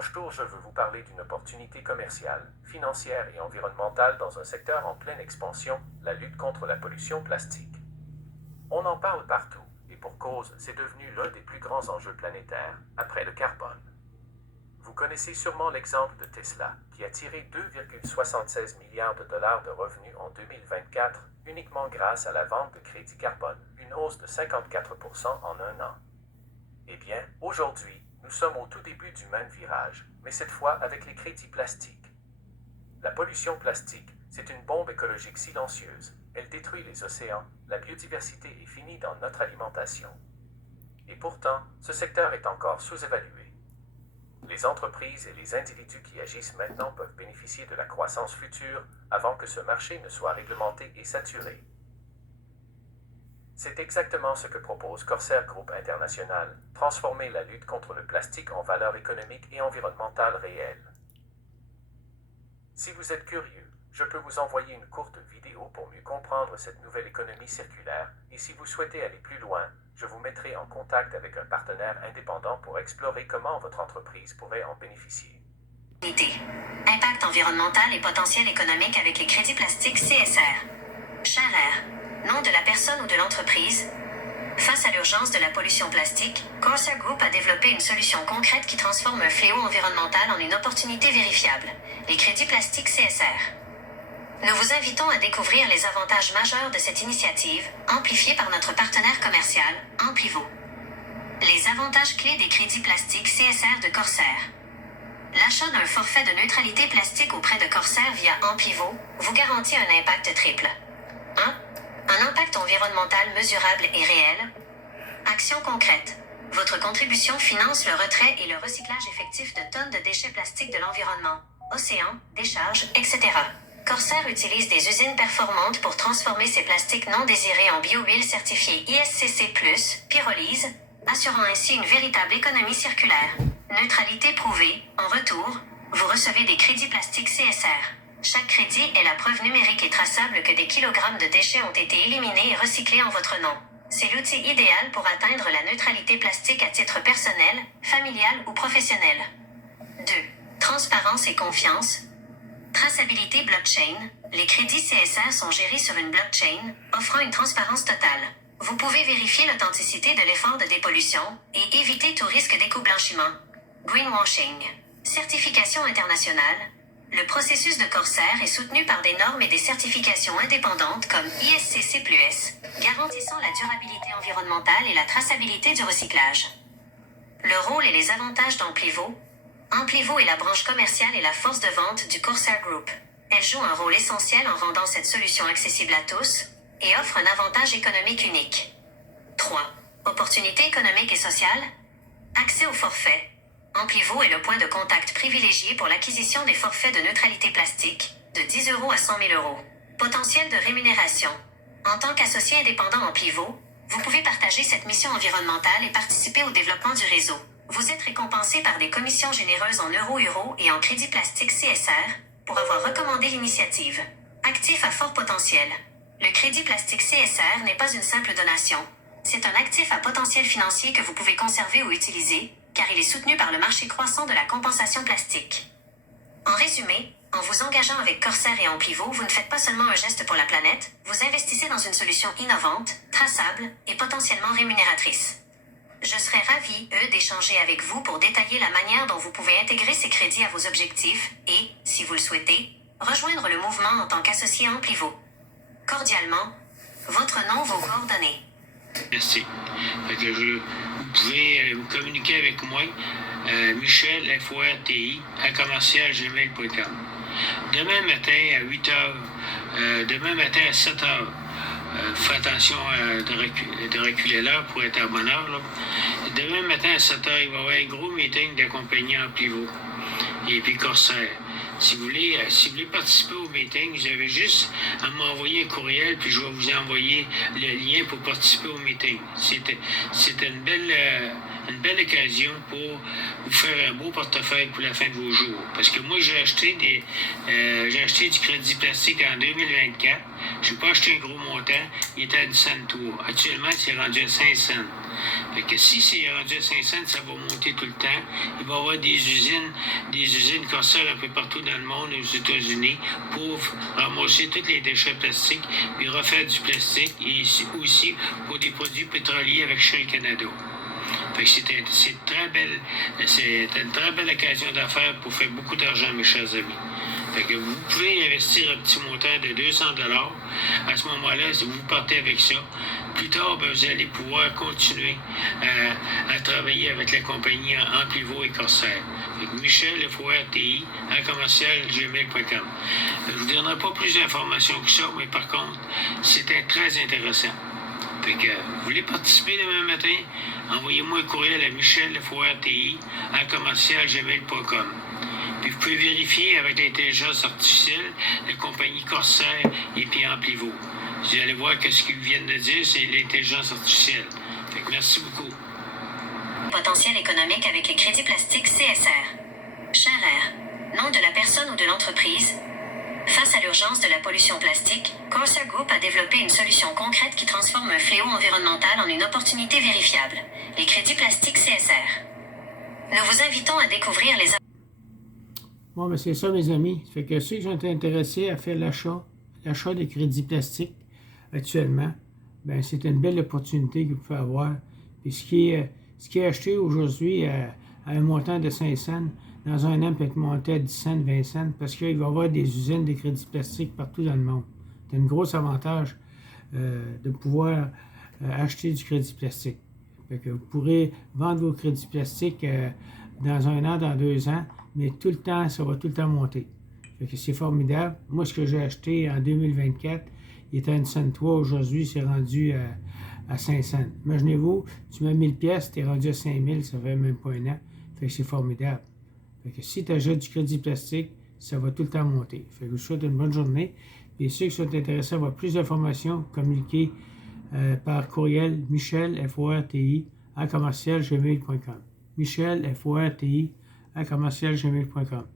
Bonjour, je veux vous parler d'une opportunité commerciale, financière et environnementale dans un secteur en pleine expansion, la lutte contre la pollution plastique. On en parle partout, et pour cause, c'est devenu l'un des plus grands enjeux planétaires, après le carbone. Vous connaissez sûrement l'exemple de Tesla, qui a tiré 2,76 milliards de dollars de revenus en 2024, uniquement grâce à la vente de crédits carbone, une hausse de 54% en un an. Eh bien, aujourd'hui, nous sommes au tout début du même virage, mais cette fois avec les crédits plastiques. La pollution plastique, c'est une bombe écologique silencieuse. Elle détruit les océans, la biodiversité est finie dans notre alimentation. Et pourtant, ce secteur est encore sous-évalué. Les entreprises et les individus qui agissent maintenant peuvent bénéficier de la croissance future avant que ce marché ne soit réglementé et saturé. C'est exactement ce que propose Corsair Group International, transformer la lutte contre le plastique en valeur économique et environnementale réelle. Si vous êtes curieux, je peux vous envoyer une courte vidéo pour mieux comprendre cette nouvelle économie circulaire, et si vous souhaitez aller plus loin, je vous mettrai en contact avec un partenaire indépendant pour explorer comment votre entreprise pourrait en bénéficier. Impact environnemental et potentiel économique avec les crédits plastiques CSR. Cher R, nom de la personne ou de l'entreprise. Face à l'urgence de la pollution plastique, Corsair Group a développé une solution concrète qui transforme un fléau environnemental en une opportunité vérifiable, les crédits plastiques CSR. Nous vous invitons à découvrir les avantages majeurs de cette initiative, amplifiée par notre partenaire commercial, Amplivo. Les avantages clés des crédits plastiques CSR de Corsair. L'achat d'un forfait de neutralité plastique auprès de Corsair via Amplivo vous garantit un impact triple. 1. Un impact environnemental mesurable et réel. Action concrète. Votre contribution finance le retrait et le recyclage effectif de tonnes de déchets plastiques de l'environnement, océans, décharges, etc. Corsair utilise des usines performantes pour transformer ces plastiques non désirés en biohuile certifiée ISCC+, pyrolyse, assurant ainsi une véritable économie circulaire. Neutralité prouvée. En retour, vous recevez des crédits plastiques CSR. Chaque crédit est la preuve numérique et traçable que des kilogrammes de déchets ont été éliminés et recyclés en votre nom. C'est l'outil idéal pour atteindre la neutralité plastique à titre personnel, familial ou professionnel. 2. Transparence et confiance. Traçabilité blockchain. Les crédits CSR sont gérés sur une blockchain, offrant une transparence totale. Vous pouvez vérifier l'authenticité de l'effort de dépollution et éviter tout risque d'éco-blanchiment. Greenwashing. Certification internationale. Le processus de Corsair est soutenu par des normes et des certifications indépendantes comme ISCC+, garantissant la durabilité environnementale et la traçabilité du recyclage. Le rôle et les avantages d'Amplivo. Amplivo est la branche commerciale et la force de vente du Corsair Group. Elle joue un rôle essentiel en rendant cette solution accessible à tous et offre un avantage économique unique. 3. Opportunités économiques et sociales. Accès au forfait. Amplivo est le point de contact privilégié pour l'acquisition des forfaits de neutralité plastique, de 10 € à 100 000 €. Potentiel de rémunération. En tant qu'associé indépendant Amplivo, vous pouvez partager cette mission environnementale et participer au développement du réseau. Vous êtes récompensé par des commissions généreuses en euros et en crédits plastiques CSR pour avoir recommandé l'initiative. Actif à fort potentiel. Le crédit plastique CSR n'est pas une simple donation. C'est un actif à potentiel financier que vous pouvez conserver ou utiliser, car il est soutenu par le marché croissant de la compensation plastique. En résumé, en vous engageant avec Corsair et Amplivo, vous ne faites pas seulement un geste pour la planète, vous investissez dans une solution innovante, traçable et potentiellement rémunératrice. Je serais ravi, d'échanger avec vous pour détailler la manière dont vous pouvez intégrer ces crédits à vos objectifs et, si vous le souhaitez, rejoindre le mouvement en tant qu'associé Amplivo. Cordialement, votre nom, vos coordonnées. Merci. Vous pouvez vous communiquer avec moi, Michel, FORTI, à commercial-gmail.com. Demain matin à 8h, demain matin à 7h, faites attention de reculer l'heure pour être à bonne heure. Là. Demain matin à 7h, il va y avoir un gros meeting de la compagnie Amplivo et puis Corsair. Si vous voulez participer au meeting, vous avez juste à m'envoyer un courriel, puis je vais vous envoyer le lien pour participer au meeting. C'est une belle une belle occasion pour vous faire un beau portefeuille pour la fin de vos jours. Parce que moi, j'ai acheté du crédit plastique en 2024. Je n'ai pas acheté un gros montant. Il était à 10 cents tour. Actuellement, c'est rendu à 5 cents. Fait que si c'est rendu à 5 cents, ça va monter tout le temps. Il va y avoir des usines Corsair un peu partout dans le monde, aux États-Unis, pour ramasser tous les déchets plastiques et refaire du plastique, et aussi pour des produits pétroliers avec Shell Canada. Fait que c'est une très belle occasion d'affaires pour faire beaucoup d'argent, mes chers amis. Fait que vous pouvez investir un petit montant de 200 $. À ce moment-là, si vous partez avec ça, plus tard, vous allez pouvoir continuer à travailler avec la compagnie Amplivo et Corsair. Michel, FORTI, @gmail.com. Je ne vous donnerai pas plus d'informations que ça, mais par contre, c'était très intéressant. Fait que vous voulez participer demain matin? Envoyez-moi un courriel à Michel, FORTI, @gmail.com. Puis vous pouvez vérifier avec l'intelligence artificielle, la compagnie Corsair et puis Amplivo. Vous allez voir que ce qu'ils viennent de dire, c'est l'intelligence artificielle. Fait que merci beaucoup. Potentiel économique avec les crédits plastiques CSR. Chaleur. Nom de la personne ou de l'entreprise. Face à l'urgence de la pollution plastique, Corsair Group a développé une solution concrète qui transforme un fléau environnemental en une opportunité vérifiable. Les crédits plastiques CSR. Nous vous invitons à découvrir les... Bon, ben c'est ça, mes amis. Ça fait que ceux qui sont intéressés à faire l'achat des crédits plastiques actuellement, ben c'est une belle opportunité que vous pouvez avoir. Puis ce qui est acheté aujourd'hui à un montant de 5 cents, dans un an peut être monté à 10 cents, 20 cents, parce qu'il va y avoir des usines de crédits plastiques partout dans le monde. C'est un gros avantage de pouvoir acheter du crédit plastique. Fait que vous pourrez vendre vos crédits plastiques dans un an, dans 2 ans, mais tout le temps, ça va tout le temps monter. Fait que c'est formidable. Moi, ce que j'ai acheté en 2024, il était à 1 cent 3. Aujourd'hui, c'est rendu à 5 cents. Imaginez-vous, tu mets 1000 pièces, tu es rendu à 5000, ça fait même pas un an. Fait que c'est formidable. Fait que si tu achètes du crédit plastique, ça va tout le temps monter. Fait que je vous souhaite une bonne journée. Et ceux qui sont intéressés à avoir plus d'informations, communiquez par courriel Michel, FORTI, @gmail.com. Michel, FORTI, @gmail.com.